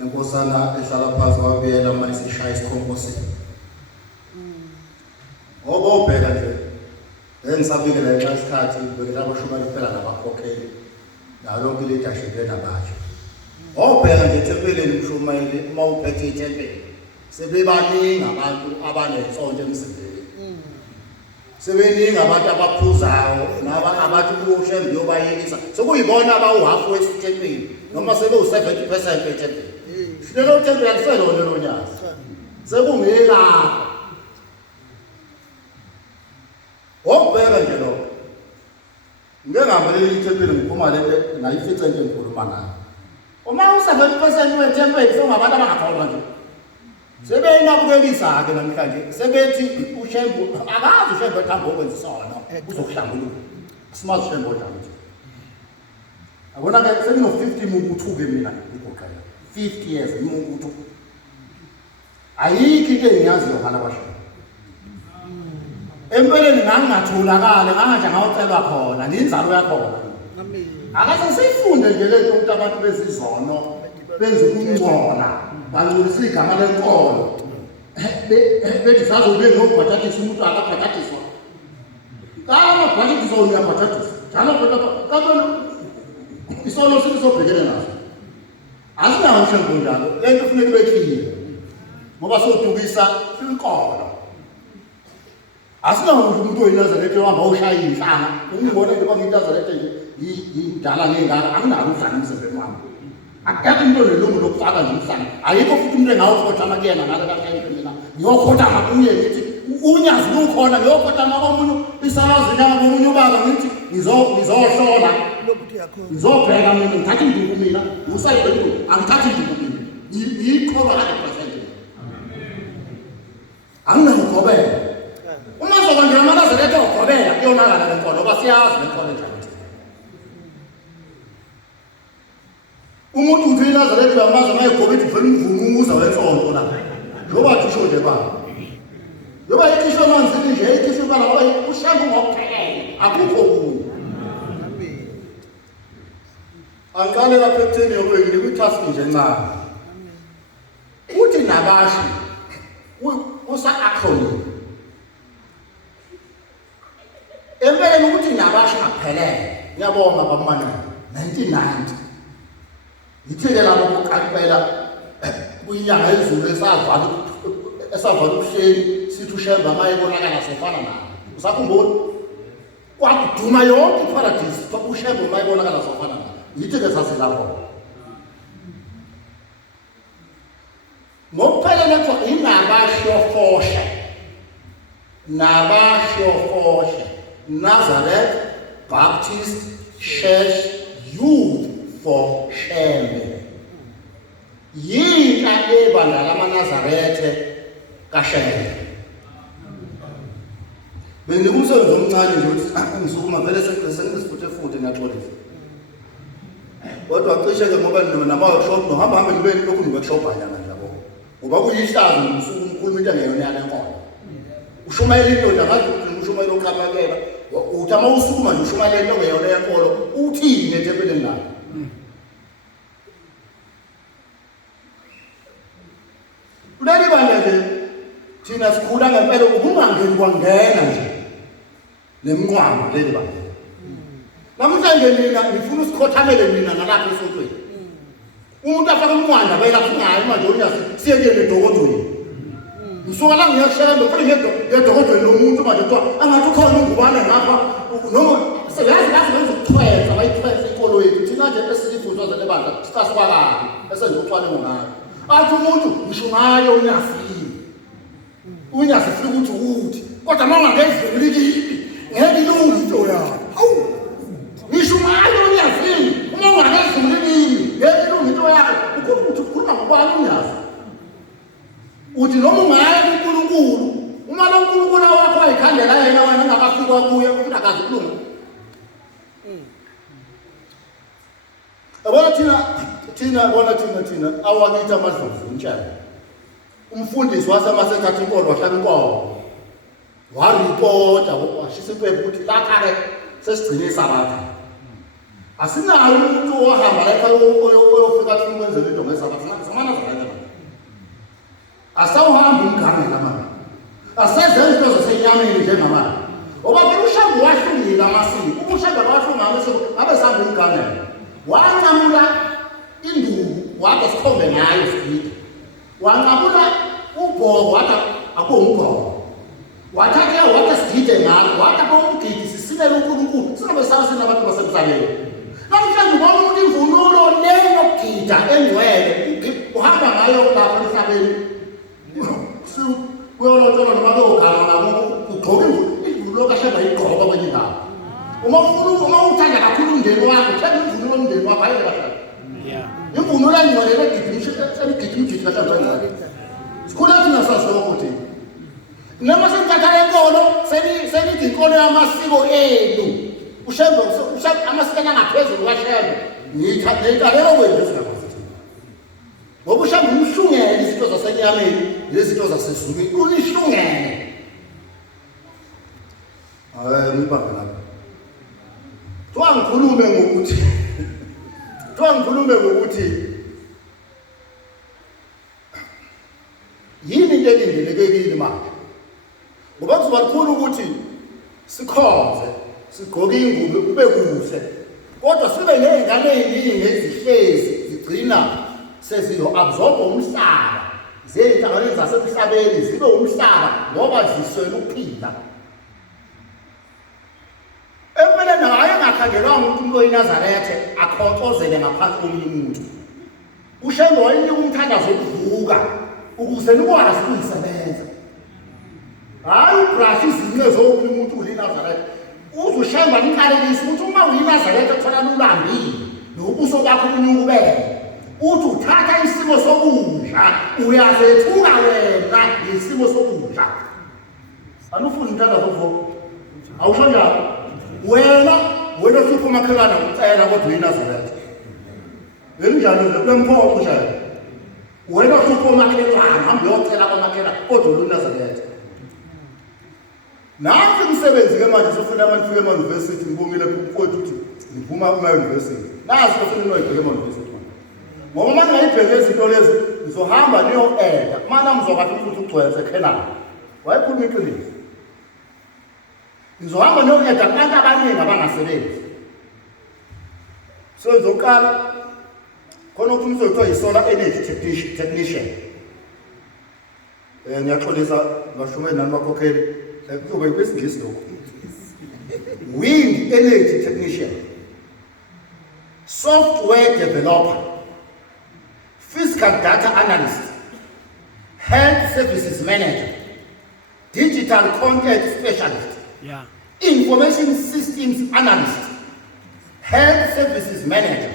Inkosana ehlala phansi wabiyela manje sishaya isikhomposi. Obheka nje. Engisabikela nxa isikhathi bekela abashumela kuphela nabakhokheli. Nalonke lidashile nabasha. Obheka nje ethempelini umshumayeli uma uphethe ithempeli. Sebebaningi abantu abanesonto emzimbeni. Sebeningi abantu abaphuzayo nabathi ushembe yobayekisa. Sokuyibona abawu-half wesithempeli noma sebe-70% ethempeli. Lelo thempeli aliselona lo nyaka. Sekungilapho. Obheka nje lokho. Ngeke ngihambelele ithempeli ngiphuma lento nayifice into engikhuluma ngayo. Uma u70% wethempeli songabantu abangakholwa nje. Sebeyinabukekisa ke namhlanje. Sebethi uShembu akazi uShembu ethamba ukwenza isona uzokuhlangulula. Simazi uShembu odlala. Abona ke sekino 50 mukuthuke mina ngikhoqela. 50 years mukuthu. Ayikho into engiyaziyo ngala bashaya. Empeleni ngangatholakala nganje ngawucelwa khona ninzalo yakhona. Akaze sifunde nje lento ukuthi abantu bezizono benza ukungcola bangcolisa igama lenkolo. Bethi sazobe ngobhathathisa umuntu akabhathathiswa. Kama bhathathisa uyabhathathisa. Njalo kodwa isono sisobhekene naso. Asinawo uShembu njalo. Lento kufanele bekhile. Ngoba sodukisa inkolo. Asinawo umuntu oyiNazaretha ohamba ushaya inhlanga. Ungibona nje bangiNazaretha nje idala ngengaka anginalo udlala emzimbeni wami. Akekho into nelungu lokufaka nje umhlanga. Ayikho futhi umuntu engawukhotha kuyena ngale kahle mina. Ngiyokhotha kuye ngithi unyazi lukhona ngiyokhotha komunye isalazi nyama komunye ubaba ngithi ngizohlola lokuthi yakho. Ngizobheka mina ngithatha induku mina usayibheka angithathi induku mina. Yikhoba la 100%. Anginayikhobela. Uma sokwandela amaNazaretha okhobela kuyonakala lenkolo ngoba siyazi lenkolo njalo. Umuntu uthi iNazaretha yamazi mayigobela ivela umvunguza wensonto la. Njoba thisho nje baba. Njoba ikhisho manzi nje ikhisho bala ngoba uShembu ngokuphelele akukho kuyo. Angiqale lapha ekutheni yokwengile kwitask nje encane. Uthi nabashi usa acronym. Empeleni ukuthi nabashi akuphelele. Ngiyabonga bamana 1990. Ithele lapho kuqaqela kuyinyanga ezulu esavala ubuhleli sithi uShembu mayebonakala sefana naye. Usakhumbula? Kwakuduma yonke iparadise uShembu mayebonakala sefana naye. Yithele sasilapho. Ngokuphelele kuthiwa inabashofosha. Nabashofosha. Nazareth Baptist Church Youth for Shembe. Yinka ebandla lamaNazaretha kaShembe. Bengikumsebenzi omncane nje ukuthi ngisukuma vele sengisifuthe ngiyaxolisa. Kodwa cishe ke ngoba nama-workshop nohamba nibe lokhu ni-workshop anyana nje yabo. Ngoba kuyihlazo ngisuke umkhuluma into engeyona yale nkolo. Ushumayela indoda ngathi ushumayela oqapakela. Uthi ama usukuma nje ushumayela into engeyona yenkolo uthini ethempelini lakho. Kuleli bandla nje thina sikhula ngempela ukungangeni kwangena nje nemnqwamo leli bandla. Namhlanje mina ngifuna usikhothamele mina nalapha esontweni. Umuntu afaka umnqwanda bayela kungayi manje unyasi siyekele edokodweni. Ngisuka la ngiyakushela ngifike edokodweni lomuntu manje kuthiwa angathi ukhona ungubane ngapha noma seyazi lenza ukuthwetha bayithwetha inkolo yethu thina nje esifundwa zale bandla sikaSibakala esenze ucwaningo ngayo. Athi umuntu ngisho ngayo unyasi fika ukuthi kodwa manga ngedluli kibi ngeke ilungu into yakho. Awu ngisho ngayo unyasi uma ungangedluli kibi ngeke ilungu into yakho ukuthi ukhuluma ngobani unyasi. Uthi noma ungayi kuNkulunkulu uma lo uNkulunkulu wakho ayikhandela yena wena ungakafika kuye ukuthi akazi ukulunga. Abona thina awakithi amadlovu untshana. Umfundisi waseMasethatha inkolo wahlaba inkomo. Waripota washisa impepho ukuthi lapha ke sesigcine isabatha. Asinayo umuntu ohamba lapha oyofika athi ukwenzela into ngesabatha. Samana njengamanje ngoba phela uShambu wahlungile amasiko uShambu wahlunga amasiko ngabe sihamba emganeni wanqamula induku wathi sikhombe ngayo sigidi wanqamula ubhoko wathi akuwumgqoko wathatha wathi sigide ngalo wathi akungigidi sisinele uNkulunkulu singabe sasina abantu basemhlabeni namhlanje ubona umuntu imvunulo leyo gida engcwele uhamba ngayo lapha emhlabeni kuyolotshwa noma kuyogama nabo ugqoka imvunulo kaShemba igqoka kwenye indawo uma uthanda kakhulu umndeni wakho uthatha imvunulo yomndeni wakho ayeke kahle imvunulo engcwele legidimgidi kaShemba engcwele sikhula thina saziwa ukuthi noma senithatha lenkolo senithi inkolo yamasiko enu uShemba amasiko angaphezulu kaShemba niyithathela kwenu esigabeni ngoba uShemba umhlungele izinto zasenyameni lezinto zasezulwini ulihlungele ngibambe lapha Kuthiwa ngikhulume ngokuthi yini into elindelekile manje ngoba kuzobakhulu ukuthi sikhonze sigqoke ingubo kube kuhle kodwa sibe nezingane eziningi ezihlezi zigcina seziyo-absorb umhlaba zey'nhlanganeni zasemhlabeni zibe umhlaba ngoba ziswele ukuphila empeleni naye engakhangelwanga ukuthi umuntu oyiNazaretha akhoxozele ngaphansi komunye umuntu uShemba wayinika umthandazo wokuvuka ukuze nikwazi ukuyisebenza hayi ubrashi izince zomunye umuntu uyiNazaretha uZuShemba nikalekisa ukuthi uma uyiNazaretha kuthola ulambile nobuso bakho unyukubele uthi uthatha isimo sokudla uyazethuka wena ngesimo sokudla anufuna umthandazo wokuvuka awusho njalo wena uhlupha umakhelwane ukucela kodwa uyiNazaretha elinjalo nje kulemphoko kunjalo wena uhlupha umakhelwane hamba uyocela kwamakhelwane kodwa uyiNazaretha nansi umsebenzi ke manje sifuna abantu fike ema-university ngibongile mfowethu ukuthi ngiphuma ema-university nazi bafuna noyibheke ema-university ngoba manje ngayibheke izinto lezi ngizohamba niyo-eda kumana mzokwathi ukuthi ugcwele eKenani wayekhuluma iqiniso ngizohamba niyo-eda kubantu abaningi abangasebenzi so ngizoqala khona ukuthi umuntu kuthiwa yi-solar energy technician ngiyaxolisa ngashumeni nani bakhokheli kuzoba yibesingisi lokho wind energy technician software developer fiscal data analyst health services manager digital content specialist information systems analyst health services manager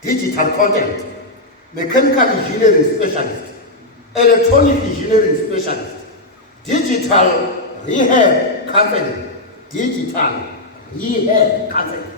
digital content mechanical engineering specialist electronic engineering specialist digital rehab counseling digital rehab counseling